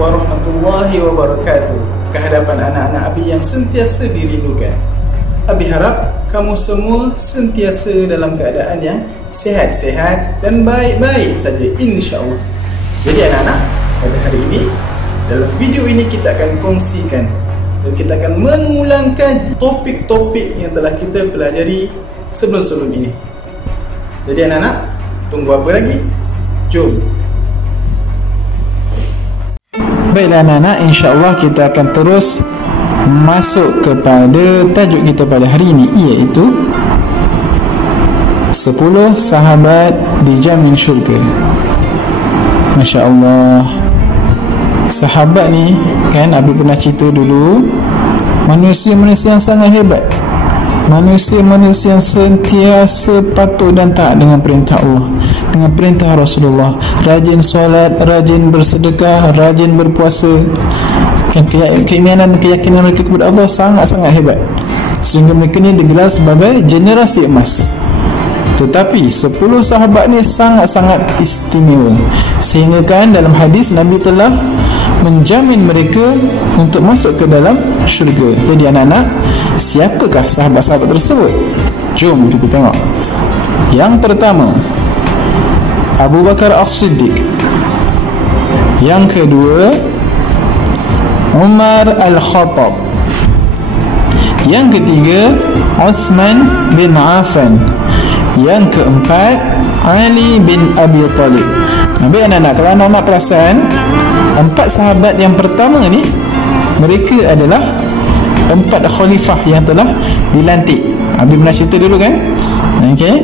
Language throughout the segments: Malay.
warahmatullahi wabarakatuh ke hadapan anak-anak Abi yang sentiasa dirindukan. Abi harap kamu semua sentiasa dalam keadaan yang sihat-sihat dan baik-baik saja, insya-Allah. Jadi anak-anak, pada hari ini dalam video ini kita akan kongsikan dan kita akan mengulang kaji topik-topik yang telah kita pelajari sebelum-sebelum ini. Jadi anak-anak, tunggu apa lagi? Jom. Baiklah anak-anak, insya-Allah kita akan terus masuk kepada tajuk kita pada hari ini, iaitu 10 sahabat dijamin syurga. Masya Allah, sahabat ni kan, Abi pernah cerita dulu, manusia-manusia yang sangat hebat, manusia-manusia yang sentiasa patuh dan taat dengan perintah Allah, dengan perintah Rasulullah, rajin solat, rajin bersedekah, rajin berpuasa. Keimanan dan keyakinan mereka kepada Allah sangat-sangat hebat, sehingga mereka ni digelar sebagai generasi emas. Tetapi 10 sahabat ni sangat-sangat istimewa, sehingga kan dalam hadis Nabi telah menjamin mereka untuk masuk ke dalam syurga. Jadi anak-anak, siapakah sahabat-sahabat tersebut? Jom kita tengok. Yang pertama, Abu Bakar As-Siddiq. Yang kedua, Umar Al-Khattab. Yang ketiga, Uthman bin Affan. Yang keempat, Ali bin Abi Talib. Baik anak-anak, kalau anak-anak perasan, 4 sahabat yang pertama ni, mereka adalah 4 khalifah yang telah dilantik. Abi pernah cerita dulu kan? Okey.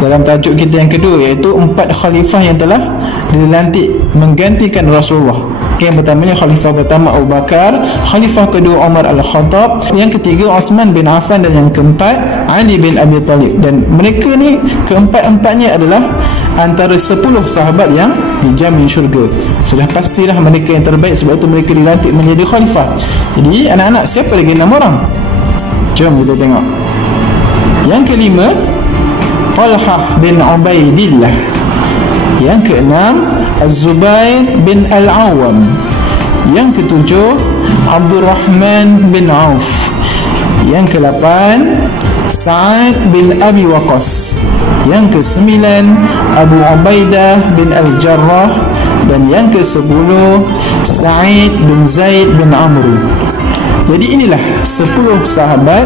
Dalam tajuk kita yang kedua, iaitu 4 khalifah yang telah dilantik menggantikan Rasulullah. Yang pertamanya khalifah pertama Abu Bakar, khalifah kedua Umar Al-Khattab, yang ketiga Uthman bin Affan, dan yang keempat Ali bin Abi Talib. Dan mereka ni keempat-empatnya adalah antara 10 sahabat yang dijamin syurga. Sudah pastilah mereka yang terbaik, sebab itu mereka dilantik menjadi khalifah. Jadi anak-anak, siapa lagi 6 orang? Jom kita tengok. Yang kelima, Talhah bin Ubaidillah. Yang keenam, Az-Zubair bin Al-Awwam. Yang ketujuh, Abdurrahman bin Auf. Yang ke-8, Sa'ad bin Abi Waqqas. Yang ke-9, Abu Ubaidah bin Al-Jarrah. Dan yang ke-10, Sa'id bin Zaid bin Amr. Jadi inilah 10 sahabat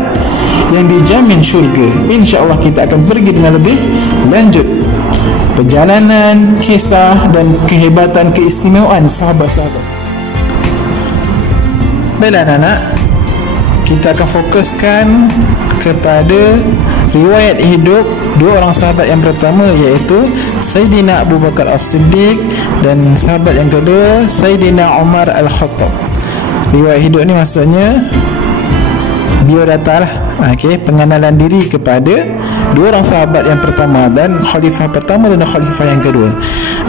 yang dijamin syurga. InsyaAllah kita akan pergi dengan lebih lanjut perjalanan, kisah dan kehebatan, keistimewaan sahabat-sahabat. Baiklah anak-anak, kita akan fokuskan kepada riwayat hidup 2 orang sahabat yang pertama, iaitu Sayyidina Abu Bakar As-Siddiq, dan sahabat yang kedua Sayyidina Umar Al-Khattab. Riwayat hidup ni maksudnya biodata lah. Okey, pengenalan diri kepada 2 orang sahabat yang pertama, dan khalifah pertama dan khalifah yang kedua.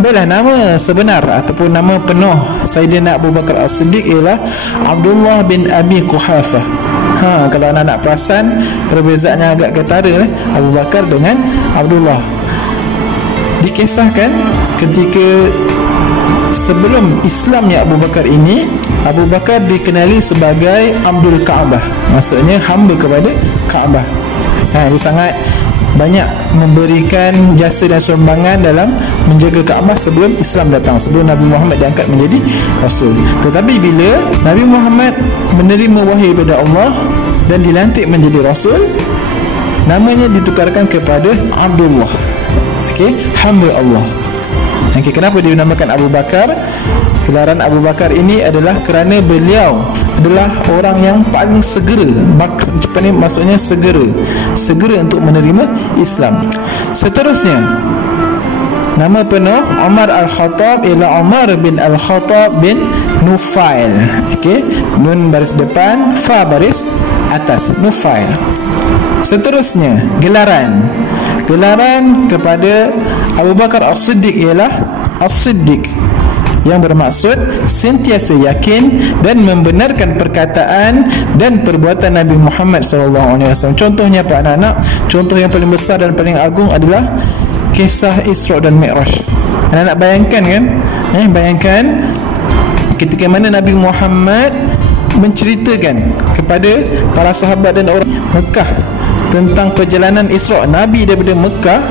Baiklah, nama sebenar ataupun nama penuh Sayyidina Abu Bakar As-Siddiq ialah Abdullah bin Abi Quhafah. Kalau anak-anak perasan, perbezaannya agak ketara Abu Bakar dengan Abdullah. Dikisahkan ketika sebelum Islamnya Abu Bakar ini, Abu Bakar dikenali sebagai Abdul Ka'bah, maksudnya hamba kepada Ka'bah. Dia sangat banyak memberikan jasa dan sumbangan dalam menjaga Ka'bah sebelum Islam datang, sebelum Nabi Muhammad diangkat menjadi Rasul. Tetapi bila Nabi Muhammad menerima wahyu daripada Allah dan dilantik menjadi Rasul, namanya ditukarkan kepada Abdullah. Okey, hamba Allah. Okey, kenapa dia dinamakan Abu Bakar? Gelaran Abu Bakar ini adalah kerana beliau adalah orang yang paling segera. Cepat ni maksudnya segera untuk menerima Islam. Seterusnya, nama penuh Umar Al-Khattab ialah Umar bin Al-Khattab bin Nufail. Okey, nun baris depan, fa baris atas, Nufail. Seterusnya, gelaran kepada Abu Bakar As-Siddiq ialah As-Siddiq, yang bermaksud sentiasa yakin dan membenarkan perkataan dan perbuatan Nabi Muhammad SAW. Contohnya apa anak-anak? Contoh yang paling besar dan paling agung adalah kisah Isra dan Mi'raj. Anak-anak bayangkan kan? Bayangkan ketika mana Nabi Muhammad menceritakan kepada para sahabat dan orang Mekah tentang perjalanan Isra' Nabi daripada Mekah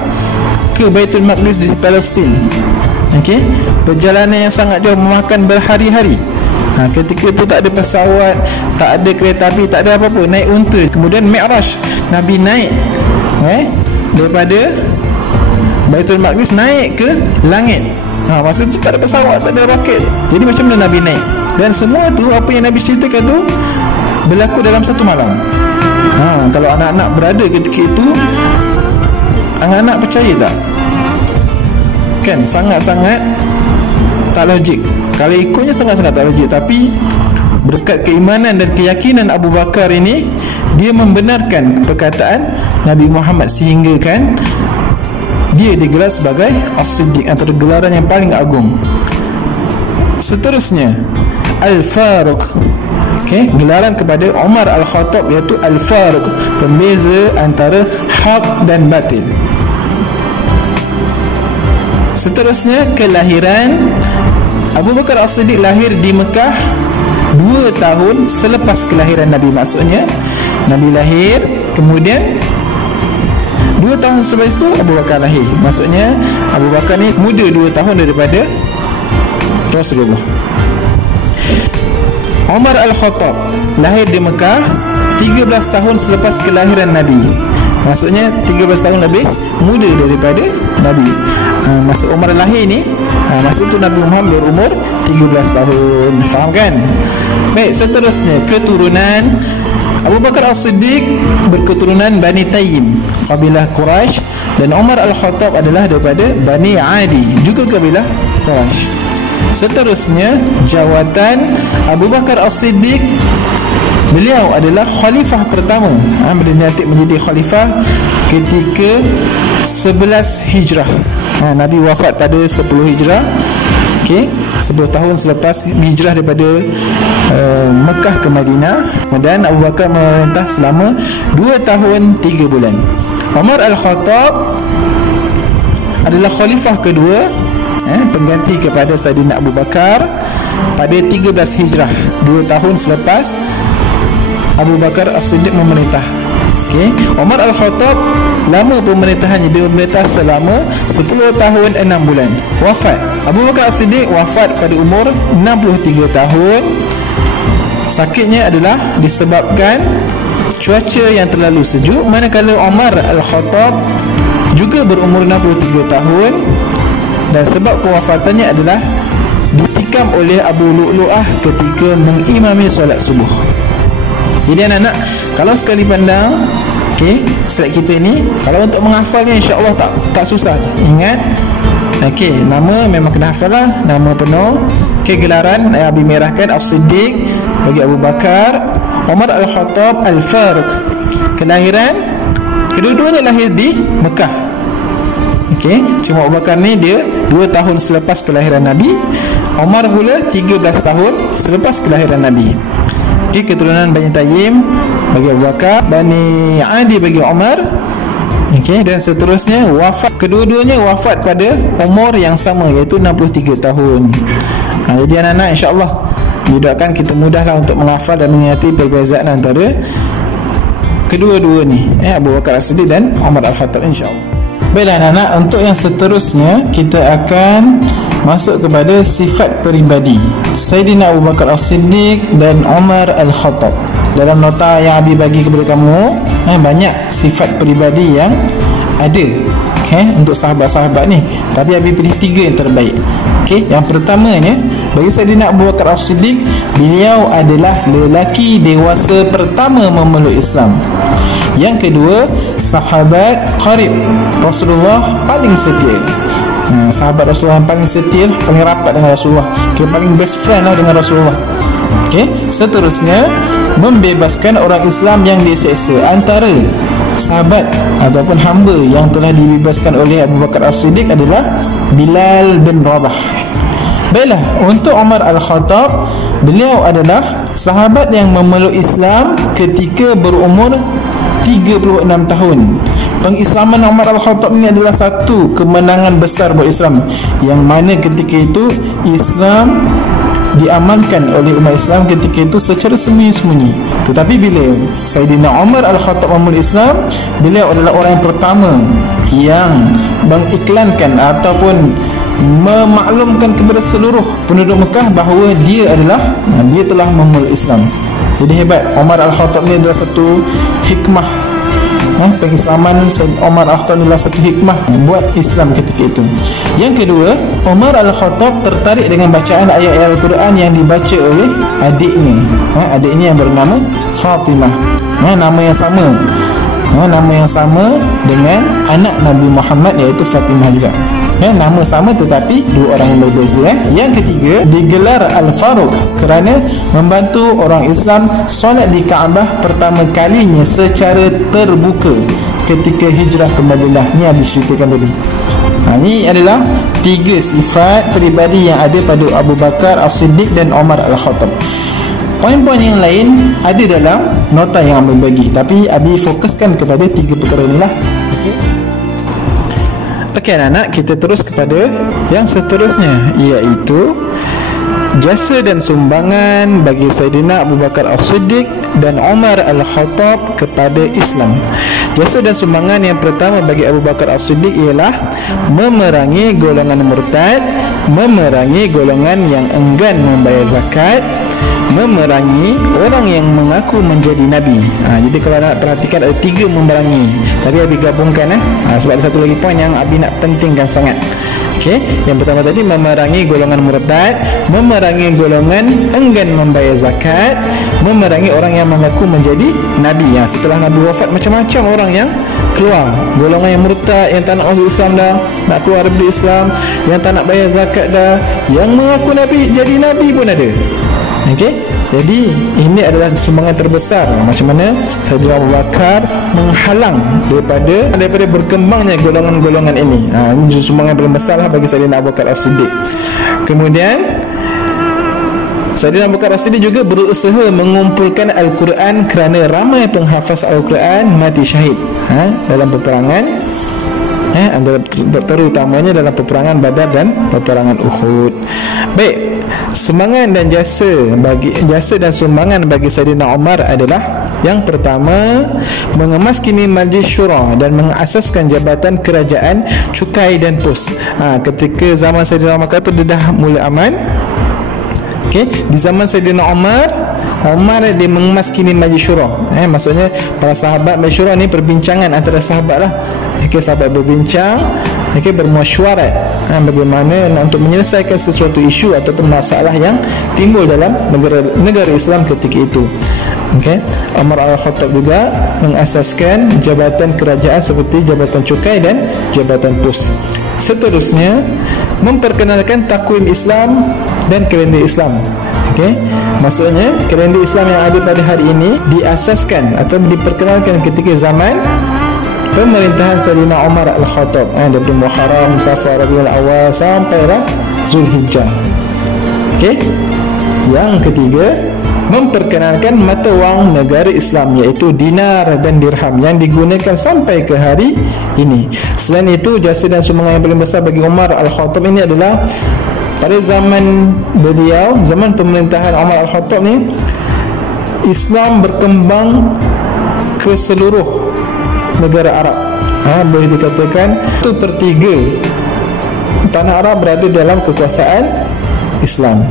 ke Baitul Maqdis di Palestin. Okey, perjalanan yang sangat jauh, memakan berhari-hari. Ketika itu tak ada pesawat, tak ada kereta api, tak ada apa-apa, naik unta. Kemudian Mi'raj, Nabi naik daripada Baitul Maqdis naik ke langit. Masa tu tak ada pesawat, tak ada roket. Jadi macam mana Nabi naik? Dan semua tu, apa yang Nabi ceritakan tu berlaku dalam satu malam. Kalau anak-anak berada ketika itu, anak-anak percaya tak? Kan sangat-sangat tak logik. Kalau ikutnya sangat-sangat tak logik. Tapi berkat keimanan dan keyakinan Abu Bakar ini, dia membenarkan perkataan Nabi Muhammad sehingga kan dia digelar sebagai As-Siddiq, antara gelaran yang paling agung. Seterusnya Al-Faruq, gelaran kepada Umar Al-Khattab, iaitu Al-Faruq, pembeza antara hak dan batil. Seterusnya kelahiran Abu Bakar As-Siddiq, lahir di Mekah 2 tahun selepas kelahiran Nabi. Maksudnya Nabi lahir, kemudian 2 tahun selepas itu Abu Bakar lahir. Maksudnya Abu Bakar ni muda 2 tahun daripada Rasulullah. Umar Al-Khattab lahir di Mekah 13 tahun selepas kelahiran Nabi. Maksudnya 13 tahun lebih muda daripada Nabi. Masa Umar lahir ni, masa tu Nabi Muhammad berumur 13 tahun. Faham kan? Baik, seterusnya keturunan Abu Bakar As-Siddiq berketurunan Bani Tayyim, kabilah Quraisy, dan Umar Al-Khattab adalah daripada Bani Adi, juga kabilah Quraisy. Seterusnya jawatan Abu Bakar As-Siddiq, beliau adalah khalifah pertama. Beliau dilantik menjadi khalifah ketika 11 Hijrah. Nabi wafat pada 10 Hijrah. 10 tahun selepas hijrah daripada Mekah ke Madinah. Dan Abu Bakar memerintah selama 2 tahun 3 bulan. Umar Al-Khattab adalah khalifah kedua, pengganti kepada Saidina Abu Bakar pada 13 Hijrah, 2 tahun selepas Abu Bakar As-Siddiq memerintah. Umar Al-Khattab lama pemerintahannya, dia memerintah selama 10 tahun 6 bulan. Wafat Abu Bakar As-Siddiq wafat pada umur 63 tahun. Sakitnya adalah disebabkan cuaca yang terlalu sejuk, manakala Umar Al-Khattab juga berumur 63 tahun, dan sebab kewafatannya adalah ditikam oleh Abu Lu'lu'ah ketika mengimami solat subuh. Jadi anak-anak, kalau sekali pandang slide kita ni, kalau untuk menghafalnya insya-Allah tak susah. Ingat, nama memang kena hafal lah, nama penuh. Gelaran Abi merahkan As-Siddiq bagi Abu Bakar, Umar Al-Khattab, Al-Faruq. Kelahiran kedua-duanya lahir di Mekah. Cuma Abu Bakar ni dia 2 tahun selepas kelahiran Nabi, Umar pula 13 tahun selepas kelahiran Nabi. Keturunan Bani Tayyim bagi Abu Bakar, Bani Adi bagi Umar. Dan seterusnya wafat, kedua-duanya wafat pada umur yang sama, iaitu 63 tahun. Jadi anak-anak, insya-Allah didoakan kita mudahlah untuk menghafal dan mengingati perbezaan antara kedua-dua ni, Abu Bakar As-Siddiq dan Umar Al-Khattab, insya-Allah. Baiklah anak-anak, untuk yang seterusnya kita akan masuk kepada sifat peribadi Saidina Abu Bakar As-Siddiq dan Umar Al-Khattab. Dalam nota yang Abi bagi kepada kamu, banyak sifat peribadi yang ada untuk sahabat-sahabat ni, tapi Abi pilih 3 yang terbaik. Yang pertamanya, bagi Saidina Abu Bakar As-Siddiq, beliau adalah lelaki dewasa pertama memeluk Islam. Yang kedua, sahabat qarib Rasulullah paling setia. Sahabat Rasulullah yang paling setia, paling rapat dengan Rasulullah, dia paling best friend lah dengan Rasulullah. Seterusnya, membebaskan orang Islam yang diseksa. Antara sahabat ataupun hamba yang telah dibebaskan oleh Abu Bakar As-Siddiq adalah Bilal bin Rabah. Baiklah, untuk Umar Al-Khattab, beliau adalah sahabat yang memeluk Islam ketika berumur 36 tahun. Pengislaman Umar Al-Khattab ini adalah satu kemenangan besar buat Islam, yang mana ketika itu Islam diamalkan oleh umat Islam ketika itu secara sembunyi-sembunyi. Tetapi bila Saidina Umar Al-Khattab memulai Islam, beliau adalah orang yang pertama yang mengiklankan ataupun memaklumkan kepada seluruh penduduk Mekah bahawa dia telah memulai Islam. Jadi hebat. Umar Al-Khattab ni adalah satu hikmah, pengislaman Umar Al-Khattab adalah satu hikmah buat Islam ketika itu. Yang kedua, Umar Al-Khattab tertarik dengan bacaan ayat-ayat Al-Quran yang dibaca oleh adiknya yang bernama Fatimah. Nama yang sama dengan anak Nabi Muhammad, iaitu Fatimah juga. Nama sama tetapi dua orang yang berbeza. Yang ketiga, digelar Al-Faruq kerana membantu orang Islam solat di Kaabah pertama kalinya secara terbuka ketika hijrah ke Madinah. Ni habis ceritakan tadi. Ini adalah tiga sifat peribadi yang ada pada Abu Bakar As-Siddiq dan Umar Al-Khattab. Poin-poin yang lain ada dalam nota yang Abi bagi, tapi Abi fokuskan kepada tiga perkara inilah. Okey anak-anak, kita terus kepada yang seterusnya, iaitu jasa dan sumbangan bagi Saidina Abu Bakar As-Siddiq dan Umar Al-Khattab kepada Islam. Jasa dan sumbangan yang pertama bagi Abu Bakar As-Siddiq ialah memerangi golongan murtad, memerangi golongan yang enggan membayar zakat, memerangi orang yang mengaku menjadi Nabi. Jadi kalau nak perhatikan ada tiga memerangi. Tadi Abi gabungkan sebab ada satu lagi poin yang Abi nak pentingkan sangat. Okey, yang pertama tadi memerangi golongan murtad, memerangi golongan enggan membayar zakat, memerangi orang yang mengaku menjadi Nabi. Setelah Nabi wafat, macam-macam orang yang keluar. Golongan yang murtad, yang tak nak masuk Islam dah, nak keluar dari Islam, yang tak nak bayar zakat dah, yang mengaku Nabi, jadi Nabi pun ada. Okey, jadi ini adalah sumbangan terbesar macam mana Saidina Abu Bakar menghalang daripada berkembangnya golongan-golongan ini. Ini sumbangan paling besar bagi Saidina Abu Bakar As-Siddiq. Kemudian Saidina Abu Bakar As-Siddiq juga berusaha mengumpulkan Al-Quran kerana ramai penghafaz Al-Quran mati syahid dalam peperangan, terutamanya dalam peperangan Badar dan peperangan Uhud. Baik, sumbangan dan jasa dan sumbangan bagi Saidina Umar adalah yang pertama, mengemas-kini Majlis Syura dan mengasaskan jabatan kerajaan cukai dan pos. Ketika zaman Saidina Umar itu dah mula aman. Okey, di zaman Saidina Umar dia mengemas-kini Majlis Syura. Maksudnya para sahabat Majlis Syura ni perbincangan antara sahabat lah. Sahabat berbincang, bermusyawarat bagaimana untuk menyelesaikan sesuatu isu ataupun masalah yang timbul dalam negara Islam ketika itu. Umar Al-Khattab juga mengasaskan jabatan kerajaan seperti jabatan cukai dan jabatan pos. Seterusnya, memperkenalkan takwim Islam dan kalender Islam. Maksudnya kalender Islam yang ada pada hari ini diasaskan atau diperkenalkan ketika zaman pemerintahan Saidina Umar Al-Khattab, dari Muharram, Safar, Rabiul Awal sampailah Zulhijjah. Yang ketiga, memperkenalkan mata wang negara Islam, iaitu dinar dan dirham yang digunakan sampai ke hari ini. Selain itu, jasa dan sumbangan yang paling besar bagi Umar Al-Khattab ini adalah pada zaman beliau, zaman pemerintahan Umar Al-Khattab ni, Islam berkembang ke seluruh negara Arab. Boleh dikatakan 1/3 tanah Arab berada dalam kekuasaan Islam.